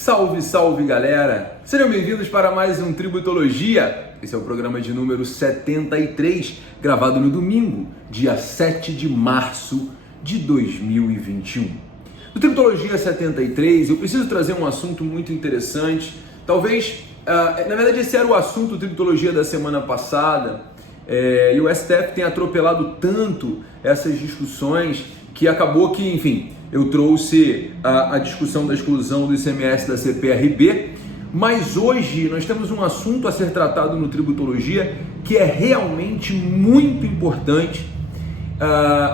Salve, salve galera! Sejam bem-vindos para mais um Tributologia. Esse é o programa de número 73, gravado no domingo, dia 7 de março de 2021. No Tributologia 73, eu preciso trazer um assunto muito interessante. Talvez, na verdade, esse era o assunto do Tributologia da semana passada, e o STF tem atropelado tanto essas discussões que acabou que, enfim, eu trouxe a discussão da exclusão do ICMS da CPRB, mas hoje nós temos um assunto a ser tratado no Tributologia que é realmente muito importante,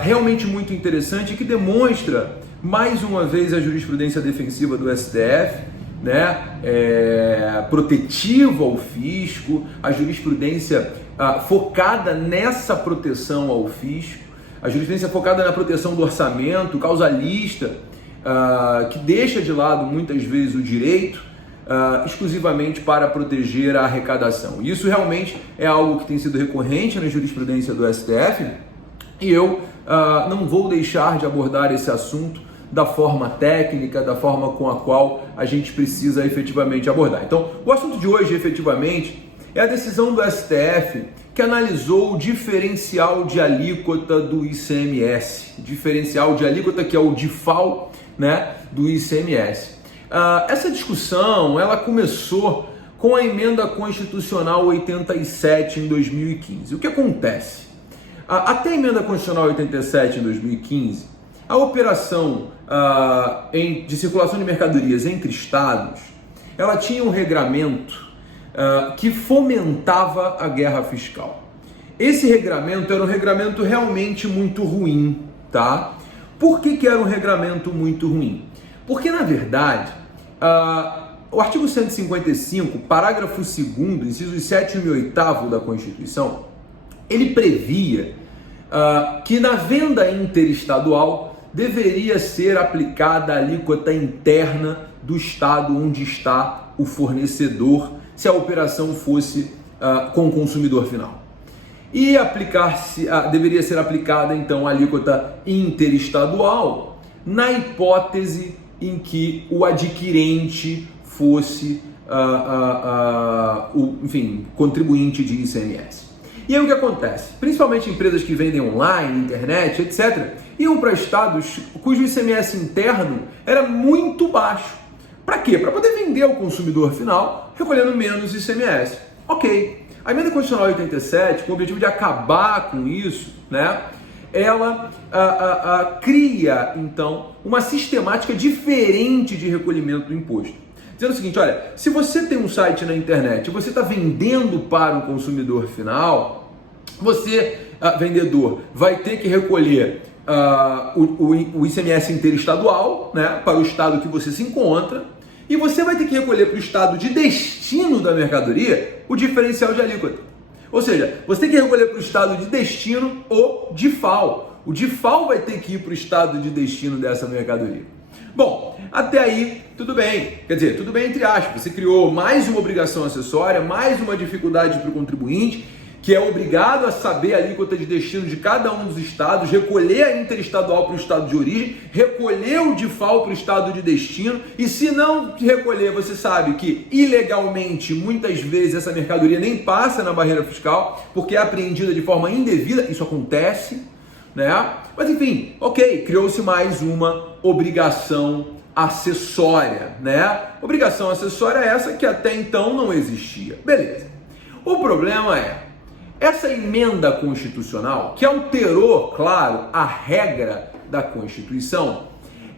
realmente muito interessante, que demonstra mais uma vez a jurisprudência defensiva do STF, né, protetiva ao fisco, a jurisprudência focada nessa proteção ao fisco, a jurisprudência focada na proteção do orçamento, causalista, que deixa de lado muitas vezes o direito exclusivamente para proteger a arrecadação. Isso realmente é algo que tem sido recorrente na jurisprudência do STF e eu não vou deixar de abordar esse assunto da forma técnica, da forma com a qual a gente precisa efetivamente abordar. Então, o assunto de hoje, efetivamente, é a decisão do STF que analisou o diferencial de alíquota do ICMS, diferencial de alíquota que é o DIFAL, né, do ICMS. Essa discussão ela começou com a emenda constitucional 87 em 2015. O que acontece? Até a emenda constitucional 87 em 2015, a operação de circulação de mercadorias entre estados, ela tinha um regramento que fomentava a guerra fiscal. Esse regramento era um regramento realmente muito ruim, tá? Por que era um regramento muito ruim? Porque, na verdade, o artigo 155, parágrafo 2º, incisos 7º e 8º da Constituição, ele previa que na venda interestadual deveria ser aplicada a alíquota interna do estado onde está o fornecedor, se a operação fosse com o consumidor final. E deveria ser aplicada, então, a alíquota interestadual na hipótese em que o adquirente fosse, contribuinte de ICMS. E aí o que acontece? Principalmente empresas que vendem online, internet, etc., iam para estados cujo ICMS interno era muito baixo. Para quê? Para poder vender ao consumidor final, recolhendo menos ICMS. Ok. A emenda constitucional 87, com o objetivo de acabar com isso, né, ela cria, então, uma sistemática diferente de recolhimento do imposto. Dizendo o seguinte, olha, se você tem um site na internet e você está vendendo para o consumidor final, você, vendedor, vai ter que recolher o ICMS interestadual, né, para o estado que você se encontra, e você vai ter que recolher para o estado de destino da mercadoria o diferencial de alíquota. Ou seja, você tem que recolher para o estado de destino o DIFAL. O DIFAL vai ter que ir para o estado de destino dessa mercadoria. Bom, até aí tudo bem. Quer dizer, tudo bem entre aspas. Você criou mais uma obrigação acessória, mais uma dificuldade para o contribuinte, que é obrigado a saber a alíquota de destino de cada um dos estados, recolher a interestadual para o estado de origem, recolher o DIFAL para o estado de destino, e se não recolher, você sabe que ilegalmente, muitas vezes, essa mercadoria nem passa na barreira fiscal, porque é apreendida de forma indevida, isso acontece, né? Mas enfim, ok, criou-se mais uma obrigação acessória, né? Obrigação acessória essa que até então não existia. Beleza. O problema é, essa emenda constitucional, que alterou, claro, a regra da Constituição,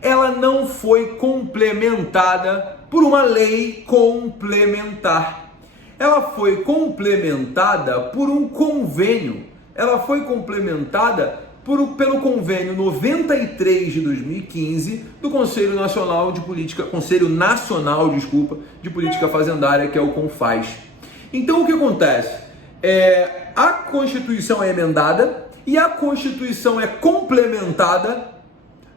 ela não foi complementada por uma lei complementar. Ela foi complementada por um convênio. Ela foi complementada pelo convênio 93 de 2015 do Conselho Nacional de Política Fazendária, que é o CONFAZ. Então o que acontece? A Constituição é emendada e a Constituição é complementada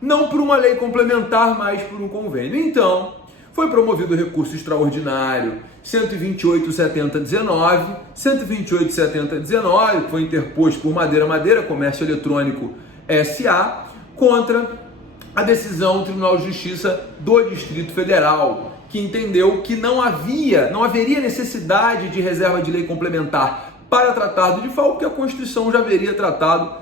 não por uma lei complementar, mas por um convênio. Então, foi promovido o recurso extraordinário 128.7019, 128.7019, que foi interposto por Madeira Comércio Eletrônico S.A., contra a decisão do Tribunal de Justiça do Distrito Federal, que entendeu que não haveria necessidade de reserva de lei complementar para tratar do DIFAL, porque a Constituição já haveria tratado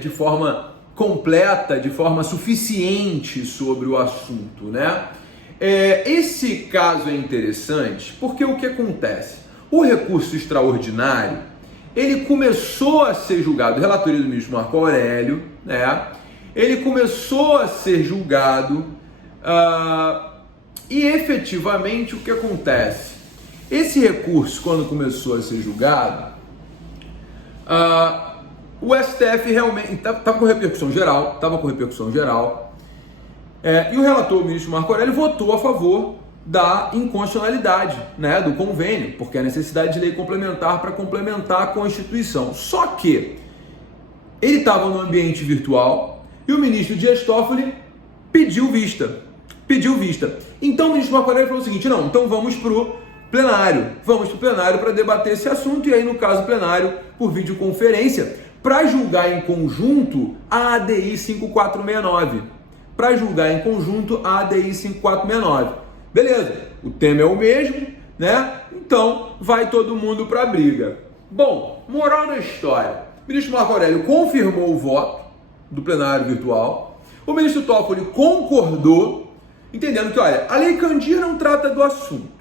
de forma completa, de forma suficiente sobre o assunto, né? Esse caso é interessante porque o que acontece? O recurso extraordinário, ele começou a ser julgado, relatoria do ministro Marco Aurélio, né? Ele começou a ser julgado e efetivamente o que acontece? Esse recurso, quando começou a ser julgado, o STF realmente estava com repercussão geral, e o relator, o ministro Marco Aurélio, votou a favor da inconstitucionalidade, né, do convênio, porque há necessidade de lei complementar para complementar a Constituição. Só que ele estava no ambiente virtual e o ministro Dias Toffoli pediu vista. Então o ministro Marco Aurélio falou o seguinte: não, então vamos para o plenário para debater esse assunto, e aí no caso plenário por videoconferência, para julgar em conjunto a ADI 5469. Beleza, o tema é o mesmo, né? Então vai todo mundo para a briga. Bom, moral da história: o ministro Marco Aurélio confirmou o voto do plenário virtual, o ministro Toffoli concordou, entendendo que, olha, a Lei Candir não trata do assunto.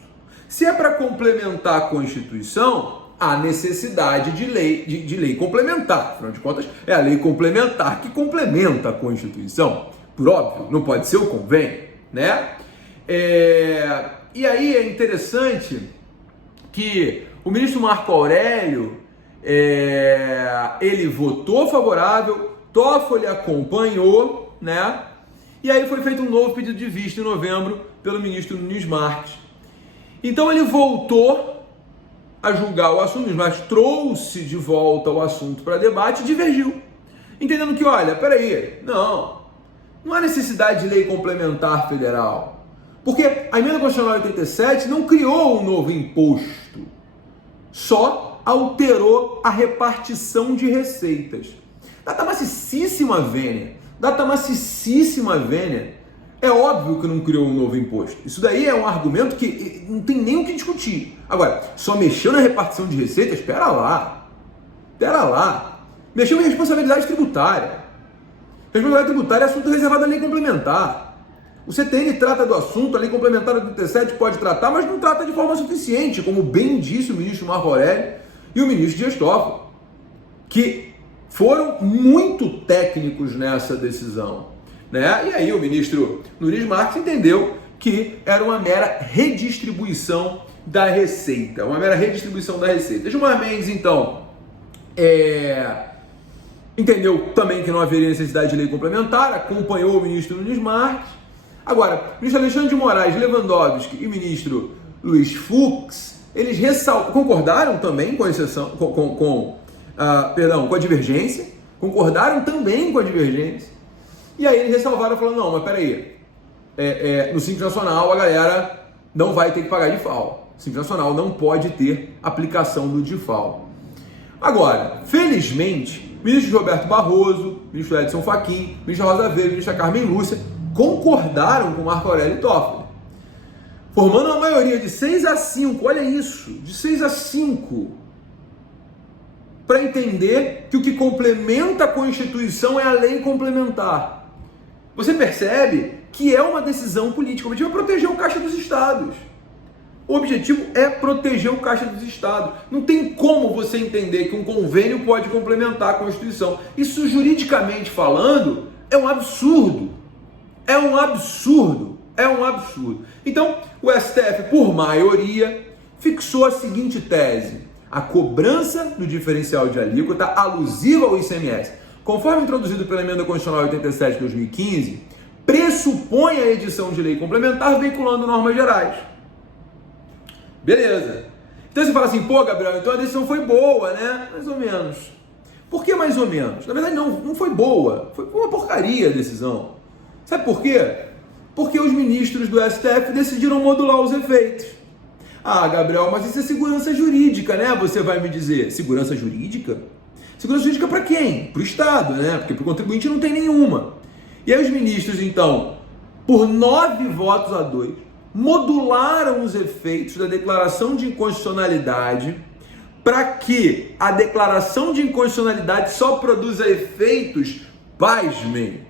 Se é para complementar a Constituição, há necessidade de lei complementar. Afinal de contas, é a lei complementar que complementa a Constituição. Por óbvio, não pode ser o convênio, né? E aí é interessante que o ministro Marco Aurélio, ele votou favorável, Toffoli acompanhou, né? E aí foi feito um novo pedido de vista em novembro pelo ministro Nunes Marques. Então ele voltou a julgar o assunto, mas trouxe de volta o assunto para debate e divergiu, entendendo que, olha, peraí, não há necessidade de lei complementar federal, porque a emenda constitucional 87 não criou um novo imposto, só alterou a repartição de receitas. Data macicíssima vênia, é óbvio que não criou um novo imposto. Isso daí é um argumento que não tem nem o que discutir. Agora, só mexeu na repartição de receitas? Espera lá. Mexeu em responsabilidade tributária. Responsabilidade tributária é assunto reservado à lei complementar. O CTN trata do assunto, a lei complementar do 87 pode tratar, mas não trata de forma suficiente, como bem disse o ministro Marco Aurélio e o ministro Dias Toffoli, que foram muito técnicos nessa decisão, né? E aí o ministro Nunes Marques entendeu que era uma mera redistribuição da receita. Gilmar Mendes, então, entendeu também que não haveria necessidade de lei complementar, acompanhou o ministro Nunes Marques. Agora, o ministro Alexandre de Moraes, Lewandowski e o ministro Luiz Fux, eles concordaram também com a exceção, com a divergência, e aí eles ressalvaram, falando, não, mas peraí, no Simples Nacional a galera não vai ter que pagar DIFAL, o Simples Nacional não pode ter aplicação do DIFAL. Agora, felizmente, o ministro Roberto Barroso, o ministro Edson Fachin, o ministro Rosa Weber, a ministra Carmen Lúcia, concordaram com Marco Aurélio e Toffoli, formando uma maioria de 6-5, olha isso, de 6-5, para entender que o que complementa a Constituição é a lei complementar. Você percebe que é uma decisão política. O objetivo é proteger o caixa dos estados. Não tem como você entender que um convênio pode complementar a Constituição. Isso, juridicamente falando, é um absurdo. Então, o STF, por maioria, fixou a seguinte tese: a cobrança do diferencial de alíquota alusiva ao ICMS, conforme introduzido pela Emenda Constitucional 87 de 2015, pressupõe a edição de lei complementar veiculando normas gerais. Beleza. Então você fala assim, pô, Gabriel, então a decisão foi boa, né? Mais ou menos. Por que mais ou menos? Na verdade, não foi boa. Foi uma porcaria a decisão. Sabe por quê? Porque os ministros do STF decidiram modular os efeitos. Ah, Gabriel, mas isso é segurança jurídica, né? Você vai me dizer. Segurança jurídica? Segurança jurídica para quem? Para o Estado, né? Porque para o contribuinte não tem nenhuma. E aí os ministros, então, por 9 votos a 2, modularam os efeitos da declaração de inconstitucionalidade para que a declaração de inconstitucionalidade só produza efeitos, pasmem,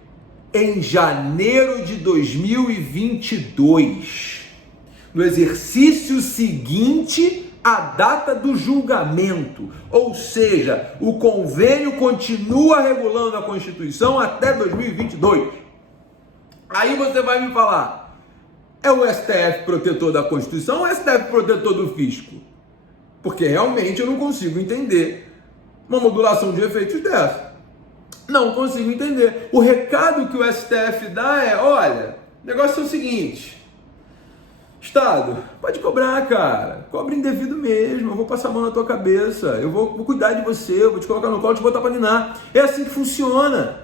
em janeiro de 2022, no exercício seguinte à data do julgamento. Ou seja, o convênio continua regulando a Constituição até 2022. Aí você vai me falar, é o STF protetor da Constituição ou o STF protetor do fisco? Porque realmente eu não consigo entender uma modulação de efeitos dessa. Não consigo entender. O recado que o STF dá é, olha, o negócio é o seguinte, Estado, pode cobrar, cara, cobra indevido mesmo, eu vou passar a mão na tua cabeça, eu vou cuidar de você, eu vou te colocar no colo e te botar pra ninar. É assim que funciona,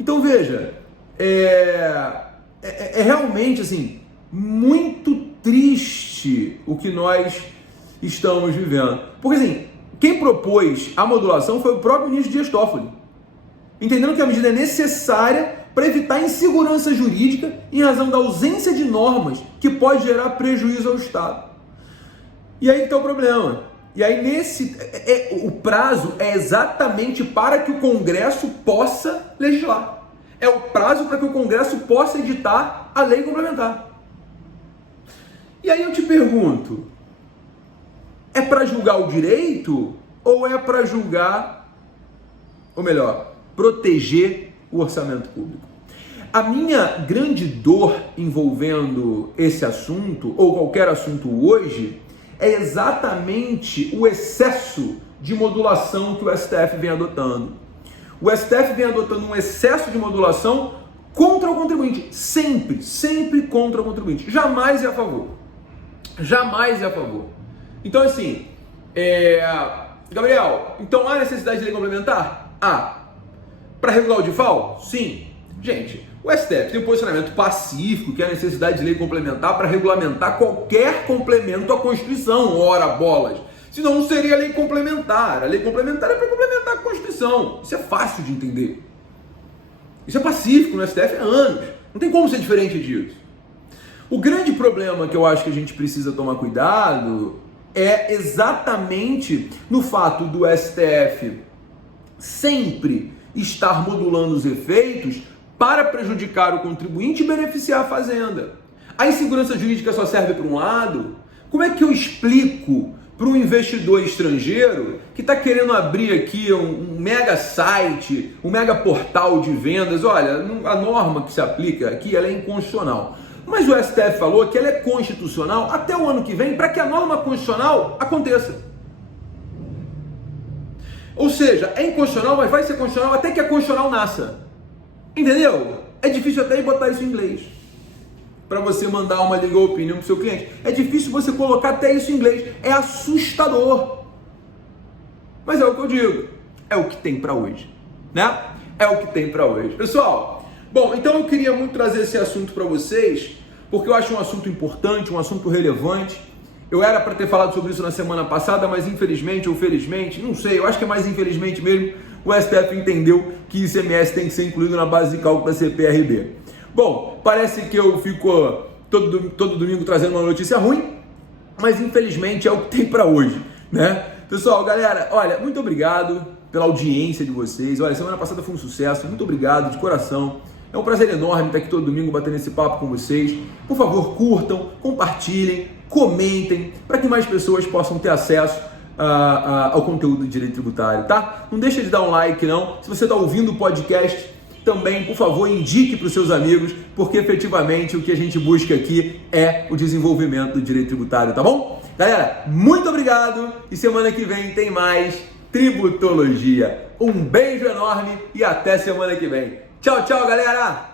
Então veja, é realmente assim, muito triste o que nós estamos vivendo. Porque assim, quem propôs a modulação foi o próprio ministro Dias Toffoli, entendendo que a medida é necessária para evitar insegurança jurídica em razão da ausência de normas que pode gerar prejuízo ao Estado. E aí que está o problema. E aí o prazo é exatamente para que o Congresso possa legislar. É o prazo para que o Congresso possa editar a lei complementar. E aí eu te pergunto, é para julgar o direito ou é para julgar, ou melhor, proteger o orçamento público? A minha grande dor envolvendo esse assunto, ou qualquer assunto hoje, é exatamente o excesso de modulação que o STF vem adotando. O STF vem adotando um excesso de modulação contra o contribuinte. Sempre contra o contribuinte. Jamais é a favor. Então assim, Gabriel, então há necessidade de lei complementar? Há. Para regular o DIFAL? Sim. Gente, o STF tem um posicionamento pacífico, que é a necessidade de lei complementar para regulamentar qualquer complemento à Constituição, ora bolas. Senão não seria lei complementar. A lei complementar é para complementar a Constituição. Isso é fácil de entender. Isso é pacífico no STF há anos. Não tem como ser diferente disso. O grande problema que eu acho que a gente precisa tomar cuidado é exatamente no fato do STF sempre estar modulando os efeitos para prejudicar o contribuinte e beneficiar a fazenda. A insegurança jurídica só serve para um lado? Como é que eu explico para um investidor estrangeiro que está querendo abrir aqui um mega site, um mega portal de vendas? Olha, a norma que se aplica aqui ela é inconstitucional. Mas o STF falou que ela é constitucional até o ano que vem para que a norma constitucional aconteça. Ou seja, é inconstitucional, mas vai ser constitucional até que a constitucional nasça. Entendeu? É difícil até botar isso em inglês para você mandar uma legal opinion para o seu cliente. É difícil você colocar até isso em inglês. É assustador. Mas é o que eu digo. É o que tem para hoje. Né? É o que tem para hoje. Pessoal, bom, então eu queria muito trazer esse assunto para vocês, porque eu acho um assunto importante, um assunto relevante. Eu era para ter falado sobre isso na semana passada, mas infelizmente ou felizmente, não sei, eu acho que é mais infelizmente mesmo, o STF entendeu que ICMS tem que ser incluído na base de cálculo da CPRB. Bom, parece que eu fico todo domingo trazendo uma notícia ruim, mas infelizmente é o que tem para hoje, né? Pessoal, galera, olha, muito obrigado pela audiência de vocês. Olha, semana passada foi um sucesso, muito obrigado de coração. É um prazer enorme estar aqui todo domingo batendo esse papo com vocês. Por favor, curtam, compartilhem, comentem, para que mais pessoas possam ter acesso ao conteúdo do direito tributário, tá? Não deixa de dar um like, não. Se você está ouvindo o podcast, também, por favor, indique para os seus amigos, porque efetivamente o que a gente busca aqui é o desenvolvimento do direito tributário, tá bom? Galera, muito obrigado e semana que vem tem mais Tributologia. Um beijo enorme e até semana que vem. Tchau, tchau, galera!